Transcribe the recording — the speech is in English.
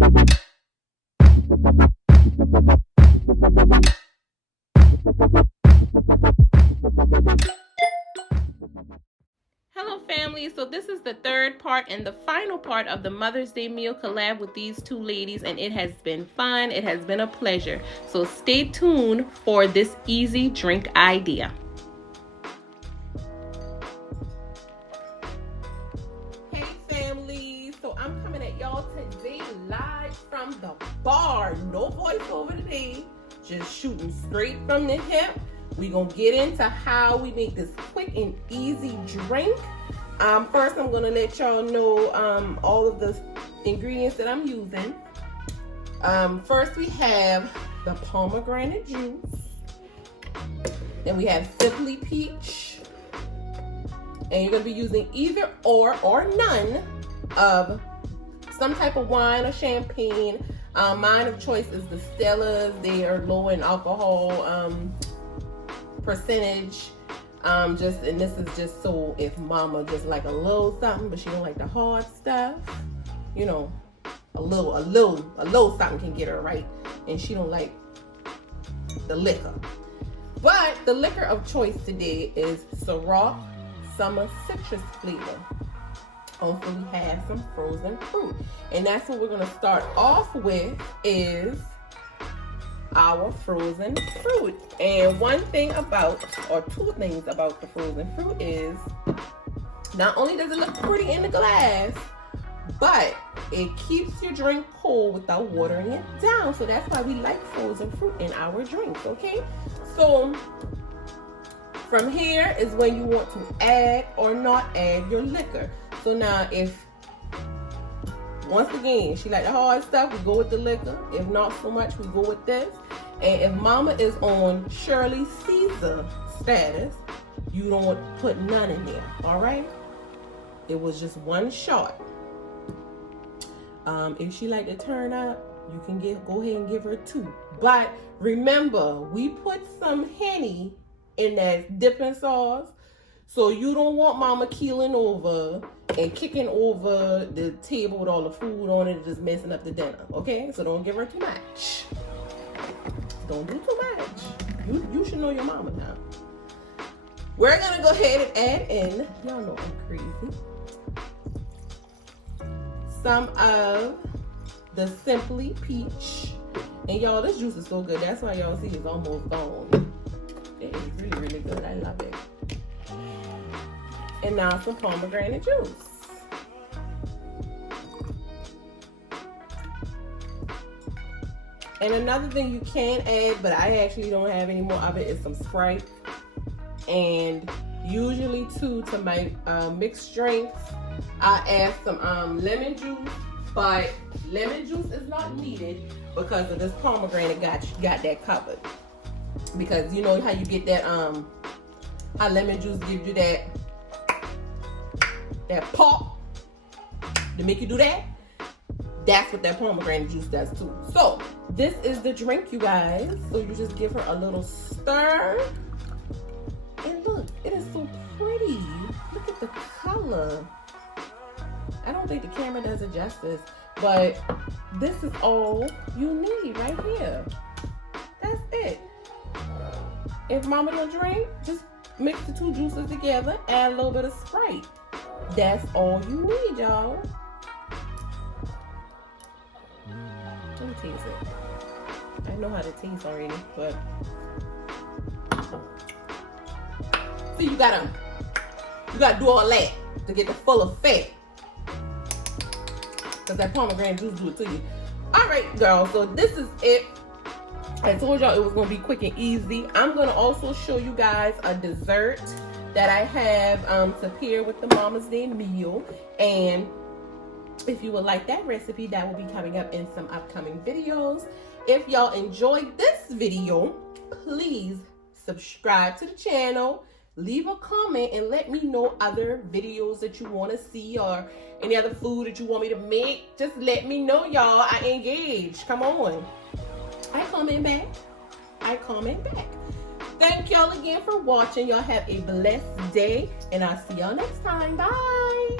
Hello family, so this is the third part and the final part of the Mother's Day meal collab with these two ladies, and it has been fun. It has been a pleasure. So stay tuned for this easy drink idea. Hey family, so I'm coming at y'all today live from the bar. No voiceover today, just shooting straight from the hip. We're gonna get into how we make this quick and easy drink. First, I'm gonna let y'all know all of the ingredients that I'm using. First, we have the pomegranate juice. Then we have Simply Peach. And you're gonna be using either or none of some type of wine or champagne. Mine of choice is the Stellas. They are low in alcohol percentage. And this is just so if mama just like a little something, but she don't like the hard stuff, you know, a little something can get her right, and she don't like the liquor. But the liquor of choice today is Ciroc Summer Citrus Flavor. Also, we have some frozen fruit, and that's what we're gonna start off with is our frozen fruit. And one thing about, or two things about the frozen fruit is not only does it look pretty in the glass, but it keeps your drink cold without watering it down. So that's why we like frozen fruit in our drinks, okay? So from here is when you want to add or not add your liquor. So now if, once again, she like the hard stuff, we go with the liquor. If not so much, we go with this. And if mama is on Shirley Caesar status, you don't put none in there, all right? It was just one shot. If she like to turn up, you can go ahead and give her two. But remember, we put some Henny in that dipping sauce, so you don't want mama keeling over and kicking over the table with all the food on it and just messing up the dinner, okay? So don't give her too much. Don't do too much. You should know your mama now. We're gonna go ahead and add in, y'all know I'm crazy, some of the Simply Peach. And y'all, this juice is so good. That's why y'all see it's almost gone. It is really, really good. I love it. And now some pomegranate juice. And another thing you can add, but I actually don't have any more of it, is some Sprite. And usually too, to my mixed drinks, I add some lemon juice, but lemon juice is not needed because of this pomegranate got that covered. Because you know how you get that how lemon juice gives you that pop to make you do that. That's what that pomegranate juice does too. So this is the drink, you guys. So you just give her a little stir. And look, it is so pretty. Look at the color. I don't think the camera does it justice, but this is all you need right here. That's it. If mama don't drink, just mix the two juices together, add a little bit of Sprite. That's all you need, y'all. Let me taste it. I know how to taste already, but see, you gotta do all that to get the full effect. Cause that pomegranate juice do it to you. All right, girl. So this is it. I told y'all it was gonna be quick and easy. I'm gonna also show you guys a dessert that I have to pair with the Mama's Day meal. And if you would like that recipe, that will be coming up in some upcoming videos. If y'all enjoyed this video, please subscribe to the channel, leave a comment, and let me know other videos that you want to see or any other food that you want me to make. Just let me know, y'all. I engage. Come on. I comment back. Thank y'all again for watching. Y'all have a blessed day, and I'll see y'all next time. Bye.